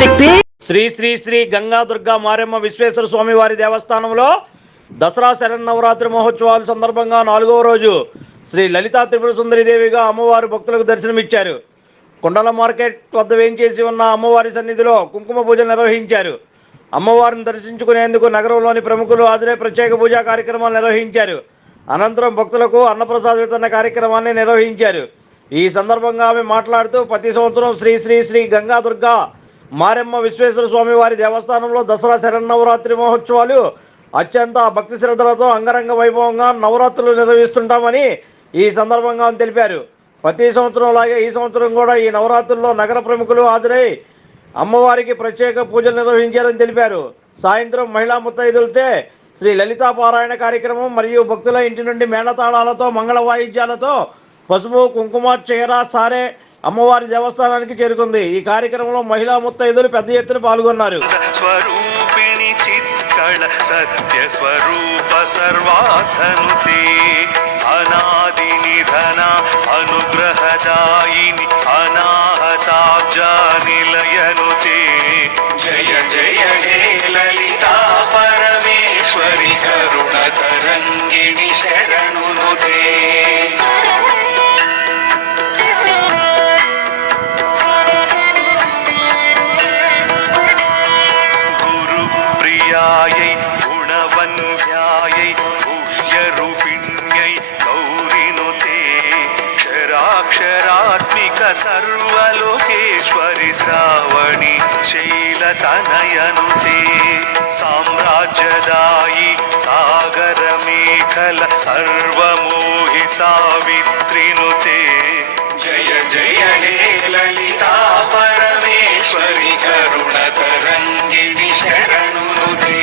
శక్తి? శ్రీ శ్రీ శ్రీ గంగా దుర్గా మారెమ్మ విశ్వేశ్వర స్వామి వారి దేవస్థానంలో దసరా శరన్నవరాత్రి మహోత్సవాల సందర్భంగా నాలుగవ రోజు శ్రీ లలితా త్రిపుర సుందరి దేవిగా అమ్మవారు భక్తులకు దర్శనమిచ్చారు. కొండల మార్కెట్ వద్ద వేయించేసి ఉన్న అమ్మవారి సన్నిధిలో కుంకుమ పూజలు నిర్వహించారు. అమ్మవారిని దర్శించుకునేందుకు నగరంలోని ప్రముఖులు హాజరై ప్రత్యేక పూజా కార్యక్రమాలు నిర్వహించారు. అనంతరం భక్తులకు అన్నప్రసాద వితరణ కార్యక్రమాన్ని నిర్వహించారు. ఈ సందర్భంగా ఆమె మాట్లాడుతూ ప్రతి సంవత్సరం శ్రీ శ్రీ శ్రీ గంగా దుర్గా మారెమ్మ విశ్వేశ్వర స్వామి వారి దేవస్థానంలో దసరా శరన్నవరాత్రి మహోత్సవాలు అత్యంత భక్తి శ్రద్ధలతో అంగరంగ వైభవంగా నవరాత్రులు నిర్వహిస్తుంటామని ఈ సందర్భంగా ఆమె తెలిపారు. ప్రతి సంవత్సరం లాగే ఈ సంవత్సరం కూడా ఈ నవరాత్రుల్లో నగర ప్రముఖులు హాజరై అమ్మవారికి ప్రత్యేక పూజలు నిర్వహించారని తెలిపారు. సాయంత్రం మహిళా ముత్తైదులతో శ్రీ లలితా పారాయణ కార్యక్రమం మరియు భక్తుల ఇంటి నుండి మేళతాళాలతో మంగళ వాయిద్యాలతో పసుపు కుంకుమ చీర సారే అమ్మవారి దేవస్థానానికి చేరుకుంది. ఈ కార్యక్రమంలో మహిళా ముత్తైదులు పెద్ద ఎత్తున పాల్గొన్నారు. సత్య స్వరూప అనాది నిధన అనుగ్రహదాయిని తరంగిణి శరణులు. గురు ప్రియాయై గుణవన్యాయై పుష్యరూపిణ్యై గౌరిను క్షరాక్షరాత్మిక సర్వలోకేశ్వరి శ్రావణి శైలతనయను సామ్రాజ్యదాయి సా సకల సర్వమోహి సావిత్రిను తే జయ జయ హే లలితా పరమేశ్వరి కరుణ తరంగిణి శరణును తే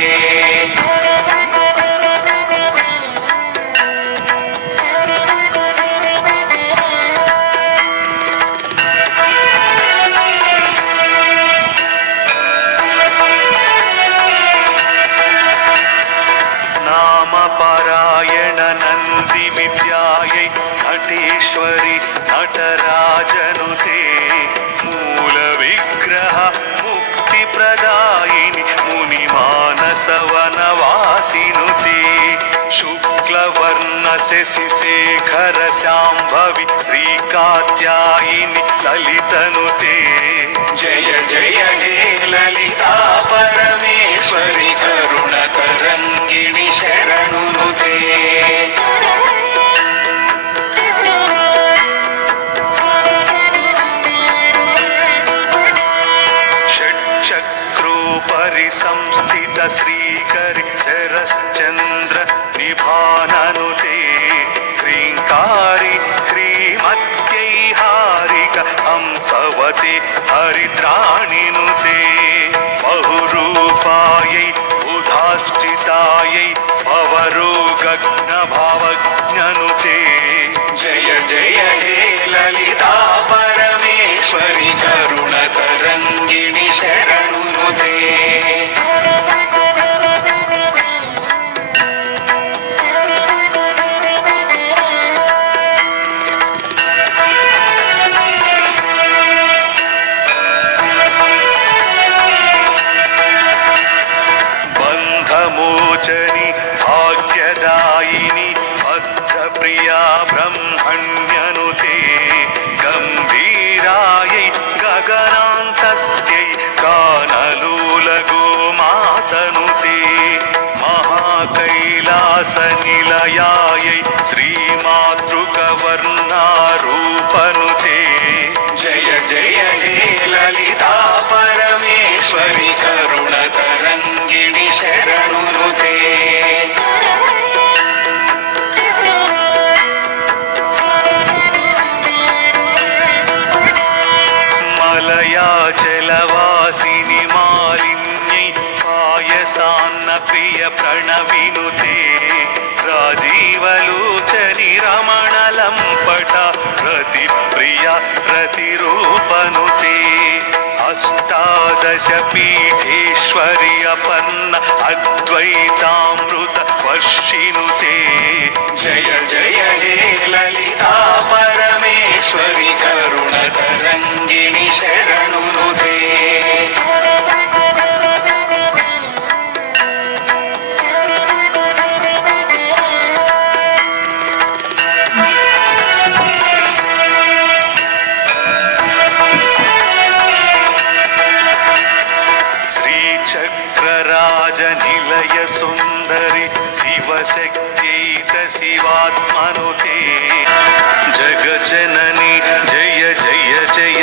విద్యాయై నటేశ్వరి నటరాజనుతే మూల విగ్రహ ముక్తి ప్రదాయిని ముని మానసవనవాసినుతే శుక్లవర్ణ శశి శేఖర శాంభవి శ్రీకాత్యాయిని లలితనుతే జయ జయ హే లలితా పరమేశ్వరి సంస్థిత శ్రీకరి శరశ్చంద్ర నిభాననుతే హ్రీంకారి హ్రీమత్యై హారిక హంసవతి హరిద్రాణినుతే బహురూపాయై బుధాశ్చితాయై భవరోగగ్న భద్రప్రియా బ్రహ్మణ్యనుతే గంభీరాయై గగనాంతస్థ్యై గానలోలగో మాతనుతే మహాకైలాస నిలయాయై శ్రీమాతృకవర్ణారూపనుతే. జయ జయ హే లలితా పరమేశ్వరి ప్రియ ప్రణవినుతే రాజీవలోచని రమణలంపట ప్రతి ప్రియ ప్రతిరూపనుతే అష్టాదశ పీఠేశ్వరి అపన్న అద్వైతామృత వర్షినుతే. జయ జయ హే లలితా పరమేశ్వరి కరుణ తరంగిణి శరణునుతే. శ్రీచక్రరాజ నిలయ సుందరి శివశక్త్యైత శివాత్మనుతే జగజనని జయ జయ